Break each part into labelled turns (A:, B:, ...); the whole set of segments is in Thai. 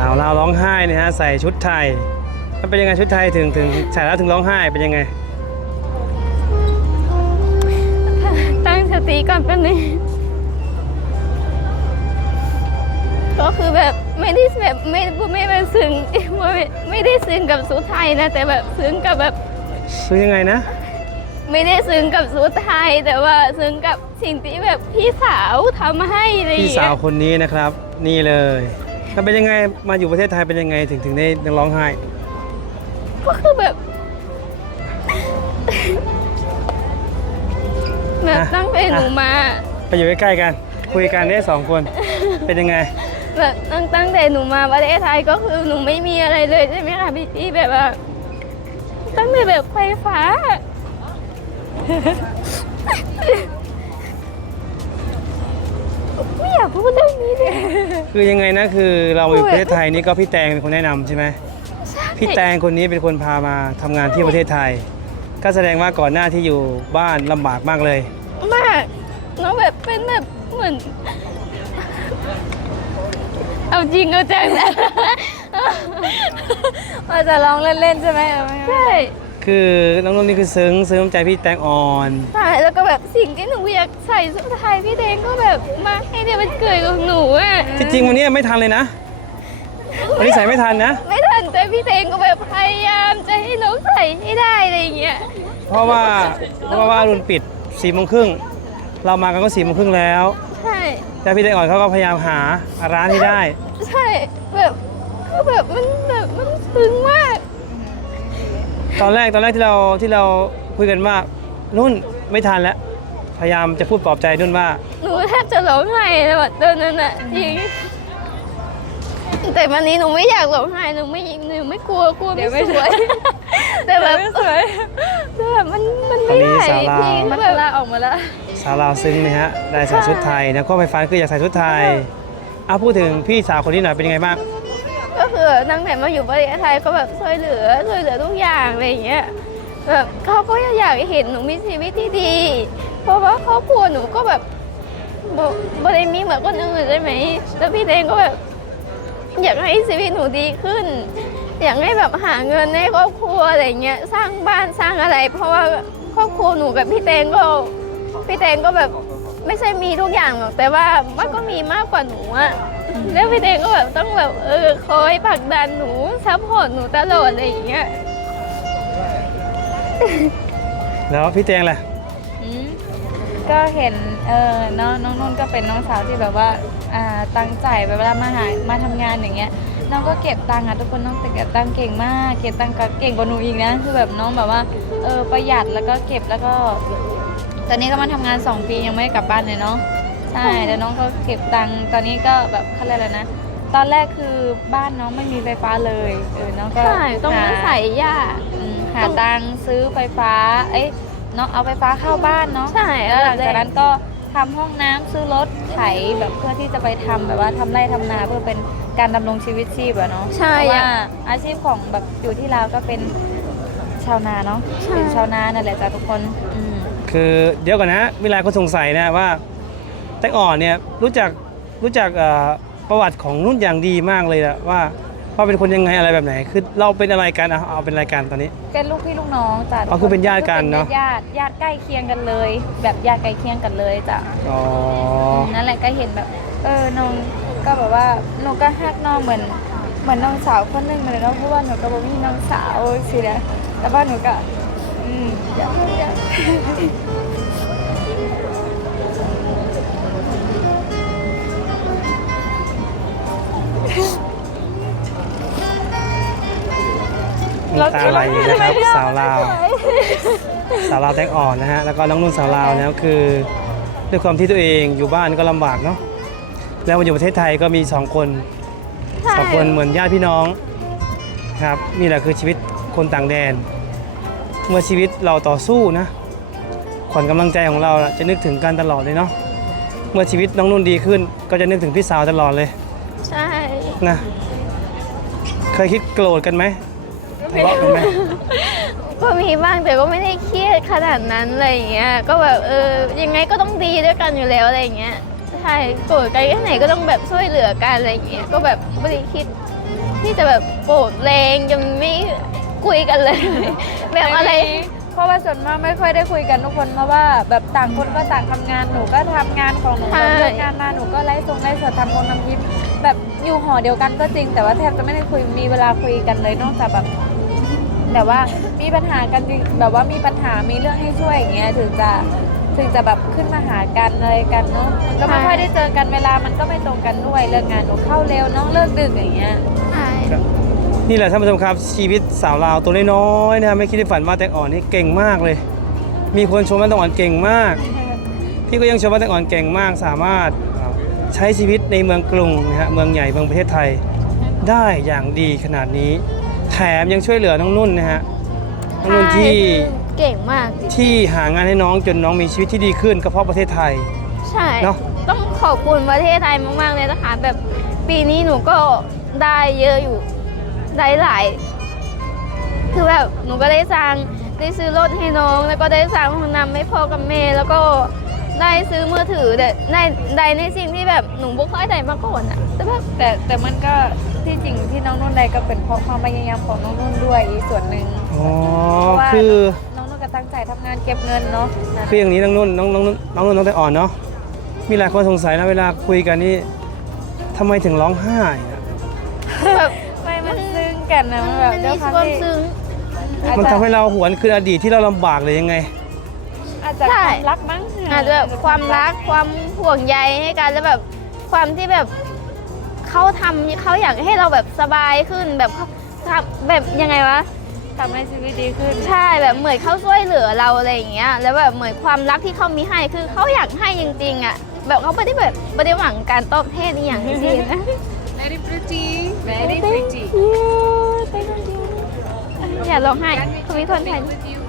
A: าวลาวร้องไห้เนี่ยฮะใส่ชุดไทยมันเป็นยังไงชุดไทยถึงใส่แล้วถึงร้องไห้เป็นยังไง
B: ตั้งสติก่อนแป๊บนึงก็คือแบบไม่ได้แบบไม่เป็นซึ้งไม่ได้ซึ้งกับสูตรไทยนะแต่แบบซึ้งกับแบบ
A: ซึ้งยังไงนะ
B: ไม่ได้ซึ้งกับสูตรไทยแต่ว่าซึ้งกับสิ่งที่แบบพี่สาวทำให้อะไรอย่างเงี้ย
A: พี่สาวคนนี้นะครับนี่เลยมันเป็นยังไงมาอยู่ประเทศไทยเป็นยังไงถึงได้ร้องไห้
B: ก็คือแบบตั้งแต่หนูมา
A: ไปอยู่ใกล้ๆกันคุยกันได้2 คนเป็นยังไง
B: แบบตั้งแต่หนูมาประเทศไทยก็คือหนูไม่มีอะไรเลยใช่ไหมคะพี่แบบว่าตั้งแต่แบบไฟฟ้าไม่อยากพูดเรื่องนี้เลย
A: คือยังไงนะคือเราอยู่ประเทศไทยนี่ก็พี่แตงเป็นคนแนะนำใช่ไหมพี่แตงคนนี้เป็นคนพามาทำงานที่ประเทศไทยก็แสดงว่าก่อนหน้าที่อยู่บ้านลำบากมากเลย
B: มากน้องแบบเป็นแบบเหมือนเอาจริงเอาจังนะ
C: ว่าจะร้องเล่นๆใช่ไหม
B: ใช่
A: คือน้องนุ่นนี่คือซึ้งน้ำใจพี่แตงอ่อน
B: ใช่แล้วก็แบบสิ่งที่หนูอยากใส่ชุดไทยพี่แตงก็แบบมาให้เนี่ยมันเกิดของหนูอ่ะ
A: จริงๆวันนี้ไม่ทันเลยนะวันนี้ใส่ไม่ทันนะ
B: ไม่ทันแต่พี่แตงก็แบบพยายามจะให้น้องใส่ให้ได้อะไรอย่างเงี้ย
A: เพราะว่ารุ่นปิด4:30เรามากันก็4:30แล้ว
B: ใช่
A: แต่พี่แตงอ่อนเขาก็พยายามหาร้านให้ได้
B: ใช่แบบคือแบบมันซึ้งมาก
A: ตอนแรกที่เราคุยกันว่านุ่นไม่ทันแล้วพยายามจะพูดปลอบใจนุ่นว่า
B: หนูแทบจะร้องไห้เลยแบบตอนนั้นอ่ะจริงแต่วันนี้หนูไม่อยากร้องไห้หนูไม่กลัวไม่สวยแต่แบบมันไม่ได้พี่
C: มันละออกมาแล้ว
A: สาวลาวซึ้งนะฮะได้ใส่ชุดไทยนะก็ไฟฟ้าคืออยากใส่ชุดไทยพูดถึงพี่สาวคนนี้หน่อยเป็นยังไงบ้าง
B: ก็คือตั้งแต่มาอยู่ประเทศไทยก็แบบช่วยเหลือทุกอย่างอะไรอย่างเงี้ยแบบเขาก็อยากเห็นหนูมีชีวิตที่ดีเพราะว่าครอบครัวหนูก็แบบบ่ได้มีเหมือนคนอื่นใช่ไหมแล้วพี่เองก็แบบอยากให้ชีวิตหนูดีขึ้นอยากให้แบบหาเงินให้ครอบครัวอะไรเงี้ยสร้างบ้านสร้างอะไรเพราะว่าครอบครัวหนูกับพี่เตงก็แบบไม่ใช่มีทุกอย่างหรอกแต่ว่ามันก็มีมากกว่าหนูอะแล้วพี่เตงก็แบบต้องแบบคอยผลักดันหนูซัพพอร์ตหนูตลอดอะไรอย่างเงี้ย
A: แล้วพี่เตงล่ะ
C: ก็เห็นน้องนุ่นก็เป็นน้องสาวที่แบบว่าตั้งใจเวลามาทำงานอย่างเงี้ยน้องก็เก็บตังค์ทุกคนน้องเก็บตังค์เก่งมากเก็บตังค์เก่งกว่าหนูอีกนะคือแบบน้องแบบว่าประหยัดแล้วก็เก็บแล้วก็ตอนนี้ก็มาทำงาน2 ปียังไม่กลับบ้านเลยเนาะใช่แล้วน้องก็เก็บตังค์ตอนนี้ก็แบบเขาเรียกอะไรนะตอนแรกคือบ้านน้องไม่มีไฟฟ้าเลยน้องก็
B: ใช่ต้องมาใส่ย่า
C: หาตังค์ซื้อไฟฟ้าเนาะเอาไฟฟ้าเข้าบ้านเนาะ
B: ใช่
C: แล้วหลังจากนั้นก็ทำห้องน้ำซื้อรถไถแบบเพื่อที่จะไปทำแบบว่าทำไร่ทำนาเพื่อเป็นการดำรงชีวิตชีพอะเนาะ
B: ใช่
C: เพราะว่าอาชีพของแบบอยู่ที่ลาวก็เป็นชาวนาเนาะเป็นชาวนานั่นแหละจ้ะทุกคน
A: คือเดี๋ยวก่อนนะมีหลายคนสงสัยนะว่าแตงอ่อนเนี่ยรู้จักประวัติของนุ่นอย่างดีมากเลยอะว่าเป็นคนยังไงอะไรแบบไหนคือเราเป็นอะไรกันเอาเป็นรายการตอนนี้
C: เป็นลูกพี่ลูกน้องจ้ะ
A: คือเป็นญาติกันเนาะ
C: ญาติใกล้เคียงกันเลยแบบญาติใกล้เคียงกันเลยจ้ะนั่นแหละก็เห็นแบบน้องก็แบบว่าหนูก็ฮักน้องเหมือนน้องสาวคนหนึ่งเลยเนาะเพราะว่าหนูก็บอกมีน้องสาวสินะแต่ว่าหนูก็อยาก
A: ตาไหลนะครับสาวลาวแตงอ่อนนะฮะแล้วก็น้องนุ่นสาวลาวแล้วคือด้วยความที่ตัวเองอยู่บ้านก็ลำบากเนาะแล้วมาอยู่ประเทศไทยก็มี2 คนเหมือนญาติพี่น้องครับนี่แหละคือชีวิตคนต่างแดนเมื่อชีวิตเราต่อสู้นะขวัญกำลังใจของเราจะนึกถึงกันตลอดเลยเนาะเมื่อชีวิตน้องนุ่นดีขึ้นก็จะนึกถึงพี่สาวตลอดเลย
B: ใช่
A: นะเคยคิดโกรธกันไหมทะเลาะกันไหม
B: ก็มีบ้างแต่ก็ไม่ได้เครียดขนาดนั้นอะไรอย่างเงี้ยก็แบบยังไงก็ต้องดีด้วยกันอยู่แล้วอะไรอย่างเงี้ยใช่โกรธกันแค่ไหนก็ต้องแบบช่วยเหลือกันอะไรอย่างเงี้ยก็แบบไม่ได้คิดที่จะแบบโกรธแรงจะไม่คุยกันเลย แบบอะไร
C: เพราะว่าส่วนมากไม่ค่อยได้คุยกันทุกคนเพราะว่าแบบต่างคนก็ต่างทำงานหนูก็ทำงานของหนู
B: ใช่
C: เลิกงานมาหนูก็ไลฟ์สดทำคลิปแบบอยู่หอเดียวกันก็จริง แต่ว่าแทบจะไม่ได้คุยมีเวลาคุยกันเลยนอกจากแบบแต่ว่ามีปัญหากันจริงแบบว่ามีปัญหามีเรื่องให้ช่วยอย่างเงี้ยถึงจะแบบขึ้นมาหากันอะไรกันเนาะมันก็ไม่ค่อยได้เจอกันเวลามันก็ไม่ตรงกันด้วยเลิกงานหนูเข้าเร็วน้องเลิกดึกอย่างเงี้ย
B: ใช่
A: นี่แหละท่านผู้ชมครับชีวิตสาวลาวตัวน้อยๆนะครับไม่คิดที่ฝันว่าแตงอ่อนนี่เก่งมากเลย มีคนชมว่าแตงอ่อนเก่งมาก พี่ก็ยังชมว่าแตงอ่อนเก่งมากสามารถใช้ชีวิตในเมืองกรุงนะฮะเมืองใหญ่เมืองประเทศไทยได้อย่างดีขนาดนี้แถมยังช่วยเหลือน้องนุ่นนะฮะน้องนุ่นที่
B: เก่งมากจริง
A: ที่หางานให้น้องจนน้องมีชีวิตที่ดีขึ้นก็เพราะประเทศไทย
B: ใช่
A: เนอะ
B: ต้องขอบคุณประเทศไทยมากๆเลยนะคะแบบปีนี้หนูก็ได้เยอะอยู่ได้หลาย คือแบบหนูก็ได้ซื้อรถให้น้องแล้วก็ได้สร้างห้องน้ำให้พ่อกับแม่แล้วก็ได้ซื้อมือถือได้ในสิ่งที่แบบหนูบ่เคยได้มาก่อนอะแต่แบบ
C: แต่มันก็ที่จริงที่น้องนุ่นได้ก็เป็นเพราะความพยายามของน้องนุ่นด้วยอีกส่วนหนึ่ง
A: อ๋อ
C: เพราะว่า
A: คือ
C: น้องนุ่นก็ตั้งใจทำงานเก็บเงินเนาะ
A: คืออย่างนี้น้องนุ่นน้องแตงอ่อนเนาะมีหลายคนสงสัยนะเวลาคุยกันนี่ทำไมถึงร้องไห้อะ
B: แบบ
C: ไม่มันซึ้งกันนะมันแบบ
B: มัน
C: ด้
B: มี
C: วยความ
B: ความ
C: ที่
B: ซึ้ง
A: มันทำให้เราหวนคืนอดีตที่เราลำบากเลยยังไง
C: อาจจะ
B: ใช่
C: ความรักมั้ง
B: อาจจะแบบความรักความห่วงใยให้กันแล้วแบบความที่แบบเขาอยากให้เราแบบสบายขึ้นแบบเขาทำแบบยังไงวะ
C: ทำให้ชีวิตดีขึ้น
B: ใช่แบบเหมือนเขาช่วยเหลือเราอะไรอย่างเงี้ยแล้วแบบเหมือนความรักที่เขามีให้คือเขาอยากให้จริงๆอ่ะแบบเขาไม่ได้หวังการตอบแทนนี่อย่างจริงๆนะ
C: very pretty very pretty
B: Thank you อย่าร้องไห้คุณวิทนไทย
C: thank you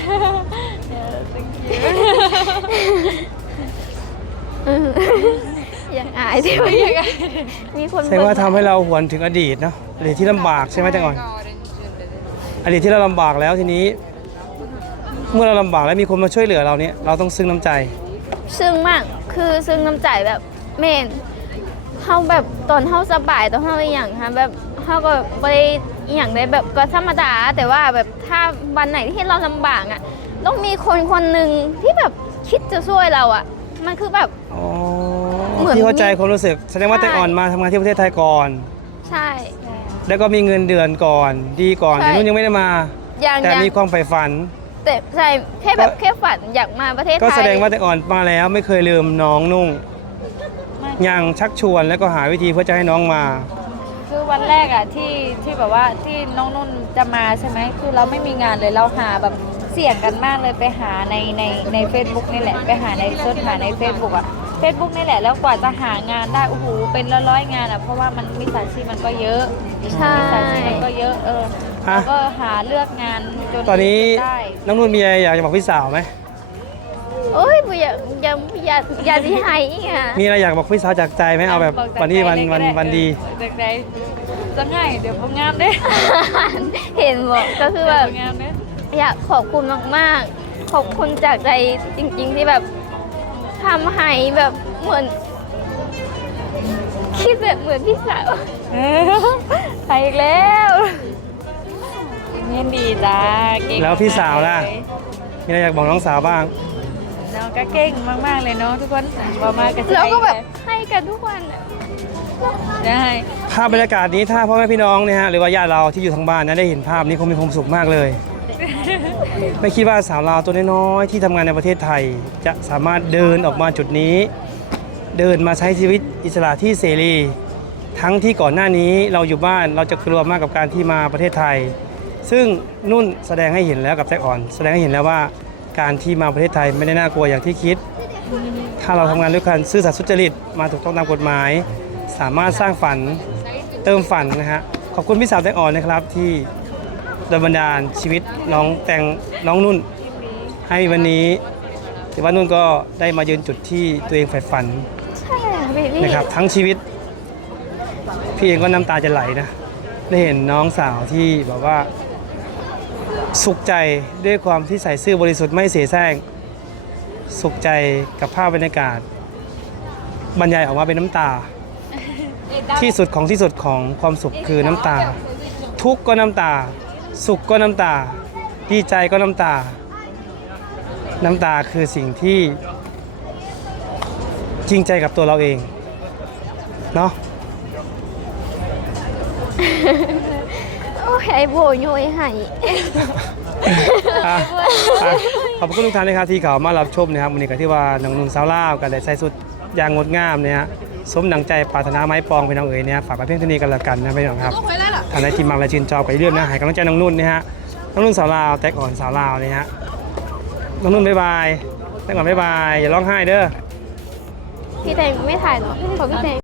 B: ยังอายใช่ไหมมีคน
A: แสดงว่าทำให้เราหวนถึงอดีตเนาะอดีตที่ลำบากใช่ไหมแตงอ่อนอดีตที่เราลำบากแล้วทีนี้ เมื่อเราลำบากแล้วมีคนมาช่วยเหลือเราเนี่ยเราต้องซึ้งน้ำใจ
B: ซึ้งมากคือซึ้งน้ำใจแบบเมนเขาแบบตอนเขาสบายตอนเขาอหย่างค่ะแบบเขาก็ไม่ได้อหย่างได้แบบก็ธรรมดาแต่ว่าแบบถ้าวันไหนที่เราลำบากอ่ะต้องมีคนคนหนึ่งที่แบบคิดจะช่วยเราอ่ะมันคือแบบ
A: อ๋อ
B: เหมือน
A: ที่เข้าใจความรู้สึกแสดงว่า
B: ใช่
A: แตงอ่อนมาทำงานที่ประเทศไทยก่อน
B: ใช่
A: แล้วก็มีเงินเดือนก่อนดีก่อน
B: ใช่
A: แต่นุ่นยังไม่ได้มา
B: ยัง
A: แต่มีความใฝ่ฝัน
B: แต่ใช่แค่แบบแค่ฝันอยากมาประเทศไทย
A: ก็แสดงว่าแตงอ่อนมาแล้วไม่เคยลืมน้องนุ่งยังชักชวนแล้วก็หาวิธีเพื่อจะให้น้องมา
C: คือวันแรกอะที่แบบว่าที่น้องนุ่นจะมาใช่ไหมคือเราไม่มีงานเลยเราหาแบบเสี่ยงกันมากเลยไปหาในเฟซบุ๊กนี่แหละไปหาในเซิร์ชหาใน Facebook อะ Facebook นี่แหละแล้วกว่าจะหางานได้โอ้โหเป็นร้อยๆงานอะเพราะว่ามันมิจฉาชีพมันก็เยอะ
B: ใช่
C: มิจฉาชีพมันก็เยอะแล้วก็หาเลือกงานจน
A: ตอนนี้
C: ได้
A: น้องนุ่นมีอะไรอยากจะบอกพี่สาวไหม
B: โอ้ยบ่อยากที่ไหอีกอ่ะ
A: มีอะไรอยากบอกพี่สาวจากใจไหมเอาแบบ
C: บอกจาก
A: วันนี้
C: ใจ
A: วัน
C: เลยก็ไ
A: ดี
C: จากใจจะง่ายเดี๋ยวผมงามเด้
B: เห็นบอกก็คือแบบ
C: งามเด้
B: อยากขอบคุณมากๆ ขอบคุณจากใจจริงๆที่แบบทำให้แบบเหมือน คิดแบบเหมือนพี่สาว
C: ไปอีกแล้วเงินดีจ้าเก่ง
A: แล้วพี่สาวล่ะ
C: มกๆเย
A: มีอะไรอยากบอกน้องสาวบ้าง
C: น้องก็เก่งมากๆเลยเนาะทุกคนว่ามากกัน
B: แล้วก็แบบให้กันทุกวันอะ
C: ได้
A: ภาพบรรยากาศนี้ถ้าพ่อแม่พี่น้องเนี่ยฮะหรือว่าญาติเราที่อยู่ทางบ้านนะได้เห็นภาพนี้คงมีความสุขมากเลย ไม่คิดว่าสาวลาวตัวน้อยๆที่ทำงานในประเทศไทย จะสามารถเดินออกมาจุดนี้ เดินมาใช้ชีวิตอิสระที่เสรี ทั้งที่ก่อนหน้านี้เราอยู่บ้านเราจะกลัวมากกับการที่มาประเทศไทย ซึ่งนุ่นแสดงให้เห็นแล้วกับแจ็คอ่อน แสดงให้เห็นแล้วว่าการที่มาประเทศไทยไม่ได้น่ากลัวอย่างที่คิด ถ้าเราทำงานด้วยกันซื่อสัตย์สุจริตมาถูกต้องตามกฎหมาย สามารถสร้างฝันเติมฝันนะฮะขอบคุณพี่สาวแตงอ่อนนะครับที่ดลบันดาลชีวิตน้องนุ่น ให้วันนี้ถือว่านุ่นก็ได้มายืนจุดที่ตัวเองใฝ่ฝัน
B: ใช่เบบี้
A: นะครับทั้งชีวิต พี่เองก็น้ำตาจะไหลนะได้เห็นน้องสาวที่แบบว่าสุขใจด้วยความที่ใส่ซื่อบริสุทธิ์ไม่เสแสร้งสุขใจกับภาพบรรยากาศบรรยายออกมาเป็นน้ำตาที่สุดของที่สุดของความสุขคือน้ำตา ทุกข์ก็น้ำตา สุขก็น้ำตา ดีใจก็น้ำตา น้ำตาคือสิ่งที่จริงใจกับตัวเราเองเนาะ
B: โอ้ยไอโบโยยให้
A: อ่ะขอบคุณทุกท่านนะครับที่เขามารับชมนะครับวันนี้ก็ที่ว่าน้องนุ่นสาวลาวกันได้ใส่สุดอย่างงดงามเนี่ยฮะสมดังใจปรารถนาไม้ปองไปน้องเอ๋ยเนี่ยฝากไว้เพียงเท่านี้กันละกันนะพี่น้องครับท่านใดที่มักและชื่นชอบไปเรื่อยนะให้กำลังใจน้องนุ่นนะฮะน้องนุ่นสาวลาวแตกอ่อนสาวลาวเนี่ยฮะน้องนุ่นบ๊ายบายแตกอ่อนบ๊ายบายอย่าร้องไห้เด้อ
B: พี่แตงไม่ถ่ายหรอกขอพี่แตง